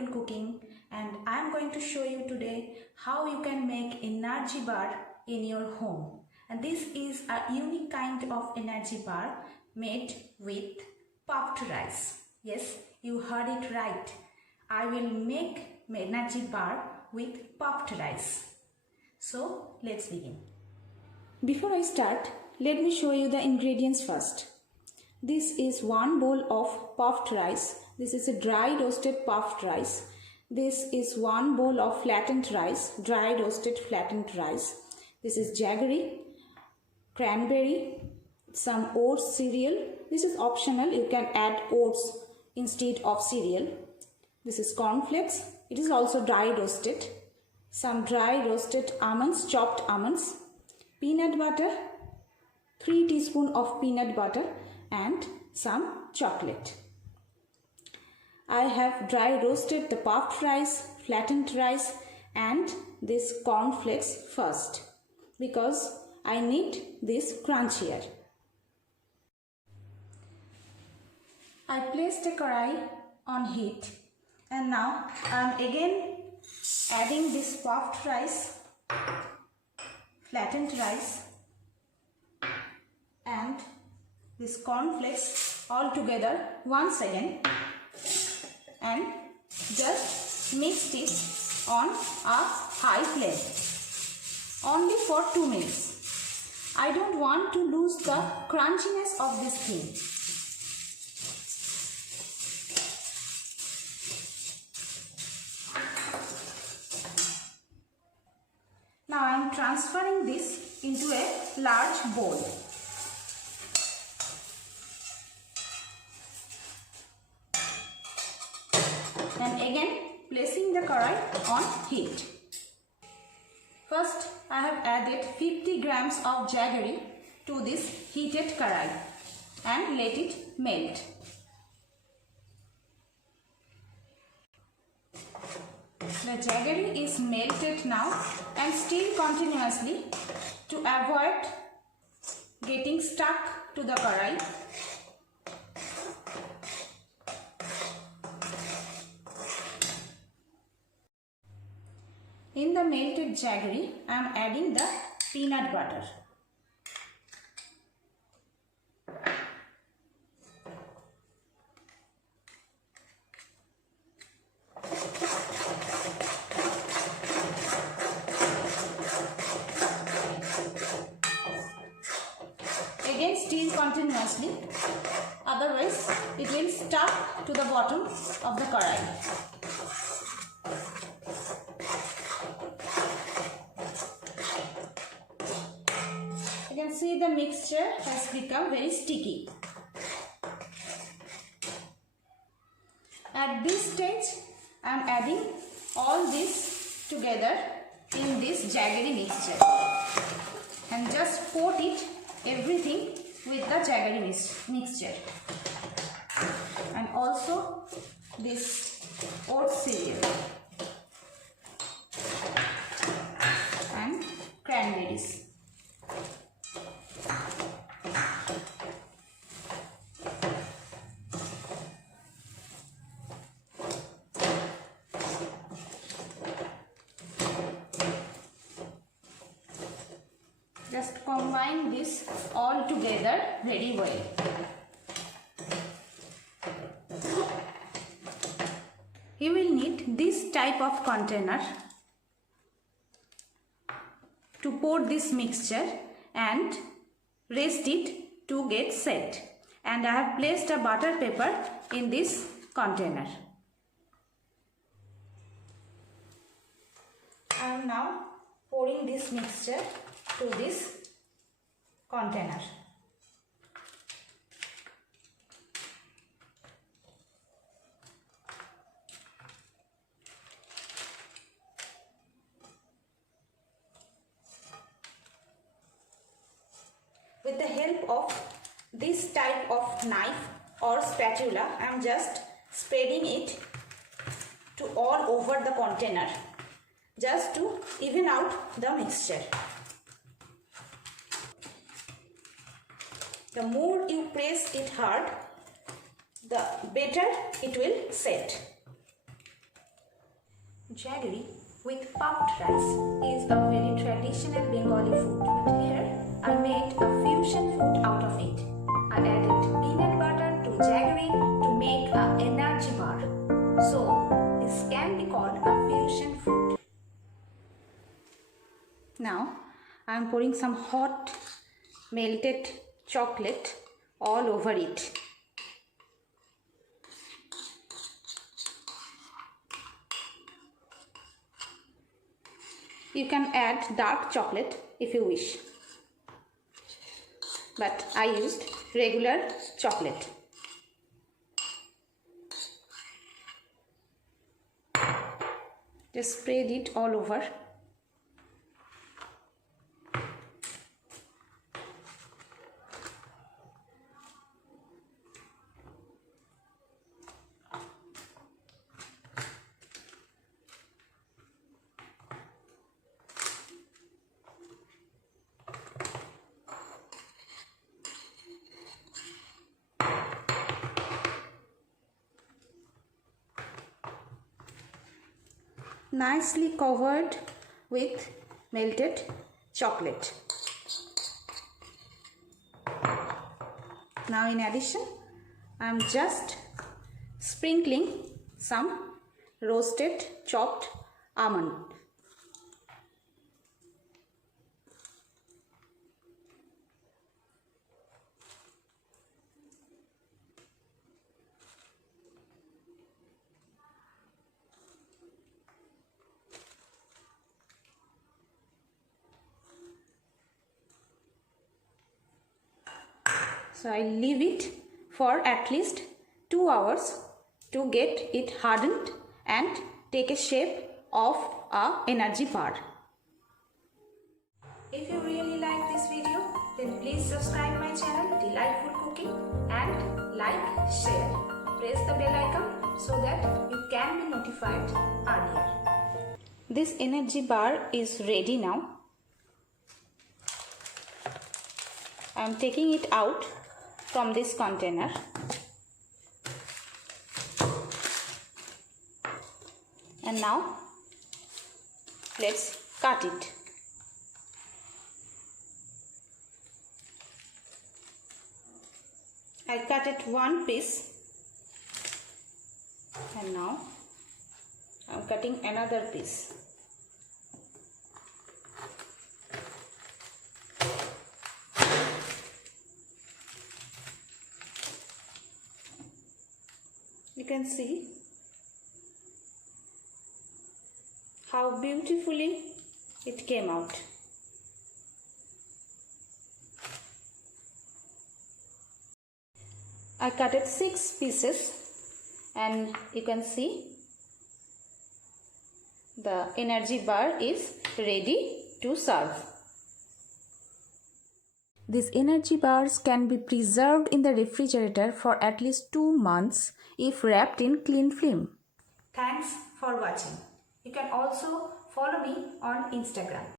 mindful cooking, and I am going to show you today how you can make energy bar in your home. And this is a unique kind of energy bar made with puffed rice. Yes, you heard it right. I will make energy bar with puffed rice. So let's begin. Before I start, let me show you the ingredients first. This is 1 bowl of puffed rice. This is a dry roasted puffed rice. This is 1 bowl of flattened rice, dry roasted flattened rice. This is jaggery, cranberry, some oats cereal. This is optional. You can add oats instead of cereal. This is cornflakes. It is also dry roasted. Some dry roasted almonds, chopped almonds. Peanut butter, 3 teaspoons of peanut butter, and some chocolate. I have dry roasted the puffed rice, flattened rice, and this cornflakes first because I need this crunchier. I placed a karai on heat, and now I am again adding this puffed rice, flattened rice, and this cornflakes all together once again, and just mix it on a high flame only for 2 minutes. I don't want to lose the crunchiness of this thing. Now I am transferring this into a large bowl. And again placing the karai on heat. First I have added 50 grams of jaggery to this heated karai and let it melt. The jaggery is melted now and stir continuously to avoid getting stuck to the karai. In the melted jaggery, I am adding the peanut butter. Again stir continuously, otherwise it will stuck to the bottom of the karai. You can see the mixture has become very sticky. At this stage, I am adding all this together in this jaggery mixture and just coat it everything with the jaggery mixture, and also this oat cereal and cranberries. Just combine this all together very well. You will need this type of container to pour this mixture and rest it to get set. And I have placed a butter paper in this container. I am now pouring this mixture to this container. With the help of this type of knife or spatula, I am just spreading it to all over the container just to even out the mixture. The more you press it hard, the better it will set. Jaggery with puffed rice is a very traditional Bengali food, but here I made a fusion food out of it. I added peanut butter to jaggery to make an energy bar. So this can be called a fusion food. Now I am pouring some hot melted chocolate all over it. You can add dark chocolate if you wish, but I used regular chocolate. Just spread it all over. Nicely covered with melted chocolate. Now in addition, I am just sprinkling some roasted chopped almond. So I leave it for at least 2 hours to get it hardened and take a shape of a energy bar. If you really like this video, then please subscribe my channel Delightful Cooking and like, share. Press the bell icon so that you can be notified earlier. This energy bar is ready now. I am taking it out from this container. And now let's cut it. I cut it one piece and now I'm cutting another piece. You can see how beautifully it came out. I cut it 6 pieces and you can see the energy bar is ready to serve. These energy bars can be preserved in the refrigerator for at least 2 months if wrapped in cling film. Thanks for watching. You can also follow me on Instagram.